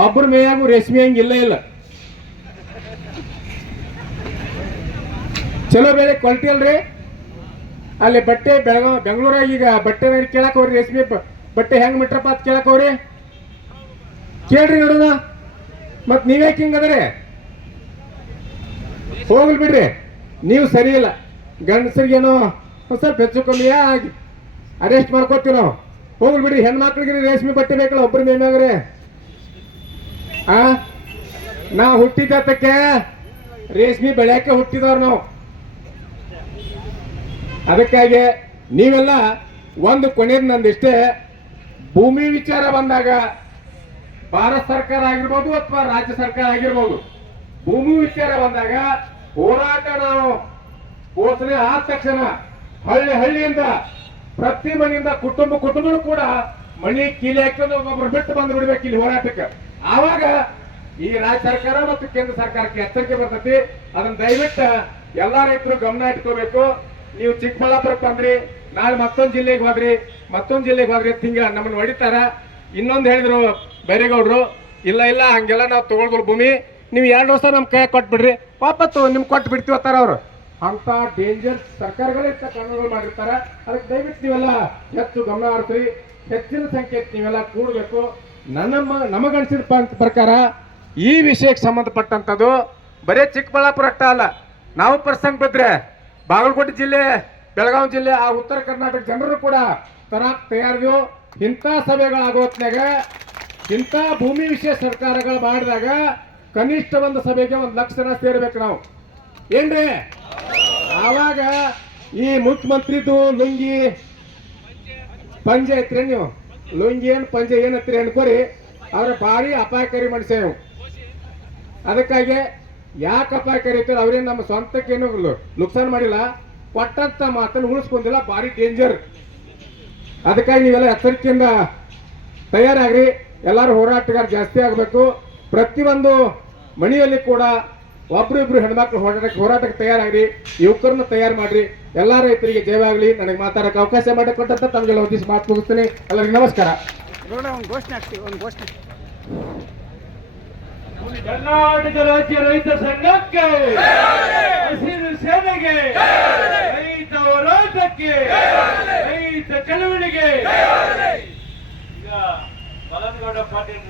ಒಬ್ಬರ ಮೇಯಾಗೂ ರೇಷ್ಮೆ ಹಂಗೆ ಇಲ್ಲ ಚಲೋ ಬೆಳೆ ಕ್ವಾಲಿಟಿ ಅಲ್ರಿ. ಅಲ್ಲಿ ಬಟ್ಟೆ ಬೆಂಗಳೂರಾಗ ಈಗ ಬಟ್ಟೆ ಕೇಳಕ್ ಹೋಗ್ರಿ, ರೇಷ್ಮೆ ಬಟ್ಟೆ ಹೆಂಗ್ ಮಿಟ್ರಪ್ಪ ಅಂತ ಕೇಳಕ್ ಹೋಗ್ರಿ, ಕೇಳ್ರಿ ನೋಡೋಣ. ಮತ್ ನೀವ್ಯಾಕೆ ಹಿಂಗದ್ರಿ? ಹೋಗ್ಲಿ ಬಿಡ್ರಿ, ನೀವು ಸರಿ ಇಲ್ಲ. ಗಂಡಸರಿಗೇನೋ ಸ್ವಲ್ಪ ಹೆಚ್ಚು ಕಮ್ಮಿ ಆಗಿ ಅರೆಸ್ಟ್ ಮಾಡ್ಕೋತೀವಿ ನಾವು. ಹೋಗ್ಲಿ ಬಿಡ್ರಿ, ಹೆಣ್ಮಕ್ಳಿಗೆ ರೇಷ್ಮೆ ಬಟ್ಟೆ ಬೇಕಲ್ಲ ಒಬ್ಬರ ಮೇಮ್ಯಾಗ್ರಿ. ನಾ ಹುಟ್ಟಿದ್ದಕ್ಕೆ ರೇಷ್ಮೆ ಬೆಳೆಯಕ್ಕೆ ಹುಟ್ಟಿದವ್ರು ನಾವು. ಅದಕ್ಕಾಗಿ ನೀವೆಲ್ಲ ಒಂದು ಕೊನೆಯದು ನಂದಿಷ್ಟೇ, ಭೂಮಿ ವಿಚಾರ ಬಂದಾಗ ಭಾರತ ಸರ್ಕಾರ ಆಗಿರ್ಬೋದು ಅಥವಾ ರಾಜ್ಯ ಸರ್ಕಾರ ಆಗಿರ್ಬೋದು, ಭೂಮಿ ವಿಚಾರ ಬಂದಾಗ ಹೋರಾಟ ನಾವು ಘೋಷಣೆ ಆದ ತಕ್ಷಣ ಹಳ್ಳಿಯಿಂದ ಪ್ರತಿ ಮನೆಯಿಂದ ಕುಟುಂಬಗಳು ಕೂಡ ಮಣಿ ಕೀಲಿ ಹಾಕೊಂಡು ಒಬ್ಬೊಬ್ರು ಬಿಟ್ಟು ಬಂದು ಬಿಡ್ಬೇಕು ಇಲ್ಲಿ ಹೋರಾಟಕ್ಕೆ. ಆವಾಗ ಈ ರಾಜ್ಯ ಸರ್ಕಾರ ಮತ್ತು ಕೇಂದ್ರ ಸರ್ಕಾರಕ್ಕೆ ಎಚ್ಚರಿಕೆ ಬರ್ತೈತಿ. ಅದನ್ನ ದಯವಿಟ್ಟು ಎಲ್ಲಾ ರೈತರು ಗಮನ ಇಟ್ಕೋಬೇಕು. ನೀವು ಚಿಕ್ಕಬಳ್ಳಾಪುರಕ್ಕೆ ಬಂದ್ರಿ, ನಾಳೆ ಮತ್ತೊಂದು ಜಿಲ್ಲೆಗೆ ಹೋದ್ರಿ ತಿಂಗಳ ನಮ್ಮನ್ನು ಹೊಡಿತಾರ. ಇನ್ನೊಂದು ಹೇಳಿದ್ರು ಬೈರೇಗೌಡರು, ಇಲ್ಲ ಹಂಗೆಲ್ಲ ನಾವು ತಗೊಳ್ಬೋದು ಭೂಮಿ, ನೀವು 2 ವರ್ಷ ನಮ್ಮ ಕೈ ಕೊಟ್ಬಿಡ್ರಿ, ವಾಪತ್ತು ನಿಮ್ಗೆ ಕೊಟ್ಟು ಬಿಡ್ತೀವಿ ಅಂತಾರ ಅವ್ರು. ಅಂತ ಡೇಂಜರ್ ಸರ್ಕಾರಗಳೇ ಇಂಥ ಕಾನೂನುಗಳು ಮಾಡಿರ್ತಾರ. ಅದಕ್ಕೆ ದಯವಿಟ್ಟು ನೀವೆಲ್ಲ ಹೆಚ್ಚು ಗಮನ ಹರಿಸ್ರಿ. ಹೆಚ್ಚಿನ ಸಂಖ್ಯೆ ನೀವೆಲ್ಲ ಕೂಡಬೇಕು. ನಮಗನ್ಸಿದ ಪ್ರಕಾರ ಈ ವಿಷಯಕ್ಕೆ ಸಂಬಂಧಪಟ್ಟಂಥದ್ದು ಬರೀ ಚಿಕ್ಕಬಳ್ಳಾಪುರ ಅಷ್ಟ ಅಲ್ಲ, ನಾವು ಪ್ರಸಂಗ ಬಿದ್ರೆ ಬಾಗಲಕೋಟೆ ಜಿಲ್ಲೆ, ಬೆಳಗಾವಿ ಜಿಲ್ಲೆ, ಆ ಉತ್ತರ ಕರ್ನಾಟಕ ಜನರು ಕೂಡ ತರಾಕ್ ತಯಾರಿದೆವು. ಇಂಥ ಸಭೆಗಳಾಗೋತ್ನಾಗ, ಇಂಥ ಭೂಮಿ ವಿಷಯ ಸರ್ಕಾರಗಳು ಮಾಡಿದಾಗ ಕನಿಷ್ಠ ಒಂದು ಸಭೆಗೆ 1 ಲಕ್ಷ ಜನ ಸೇರ್ಬೇಕು ನಾವು, ಏನ್ರಿ? ಆವಾಗ ಈ ಮುಖ್ಯಮಂತ್ರಿದು ಲುಂಗಿ ಪಂಜೆ ಐತ್ರಿ, ನೀವು ಲುಂಗಿ ಏನ್ ಪಂಜೆ ಏನ್ ಹತ್ತಿರಿ ಅನ್ಕೋರಿ, ಅವ್ರ ಭಾರಿ ಅಪಾಯಕಾರಿ ಮನುಷ್ಯ. ಅದಕ್ಕಾಗಿ ಯಾಕೆ ಅಪಾಯಕಾರಿ ಐತೆ, ಅವ್ರೇನು ನಮ್ಮ ಸ್ವಂತಕ್ಕೇನು ನುಕ್ಸಾನ್ ಮಾಡಿಲ್ಲ, ಕೊಟ್ಟಂತ ಮಾತನ್ನು ಉಳಿಸ್ಕೊಂಡಿಲ್ಲ, ಭಾರಿ ಡೇಂಜರ್. ಅದಕ್ಕಾಗಿ ನೀವೆಲ್ಲ ಎಚ್ಚರಿಕೆಯಿಂದ ತಯಾರಾಗ್ರಿ. ಎಲ್ಲರೂ ಹೋರಾಟಗಾರ ಜಾಸ್ತಿ ಆಗಬೇಕು. ಪ್ರತಿಯೊಂದು ಮನೆಯಲ್ಲಿ ಕೂಡ ಒಬ್ರಿಬ್ರು ಹೆಣ್ಮಕ್ಳು ಹೋರಾಟಕ್ಕೆ ತಯಾರಾಗ್ರಿ, ಯುವಕರನ್ನ ತಯಾರು ಮಾಡ್ರಿ. ಎಲ್ಲಾ ರೈತರಿಗೆ ಜಯವಾಗ್ಲಿ. ನನಗೆ ಮಾತಾಡಕ್ಕೆ ಅವಕಾಶ ಮಾಡಿಕೊಟ್ಟಂತ ತಮಗೆಲ್ಲ ಉದ್ದೇಶ ಮಾತು ಮುಗಿಸ್ತೀನಿ. ಎಲ್ಲರಿಗೂ ನಮಸ್ಕಾರ. ಕರ್ನಾಟಕ ರಾಜ್ಯ ರೈತ ಸಂಘಕ್ಕೆ, ಹಸಿರು ಸೇನೆಗೆ, ರೈತ ಹೋರಾಟಕ್ಕೆ, ರೈತ ಚಳವಳಿಗೆ. ಈಗ ಮಲನಗೌಡ ಪಾಟೀಲ್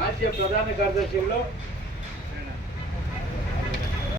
ರಾಜ್ಯ ಪ್ರಧಾನ ಕಾರ್ಯದರ್ಶಿಗಳು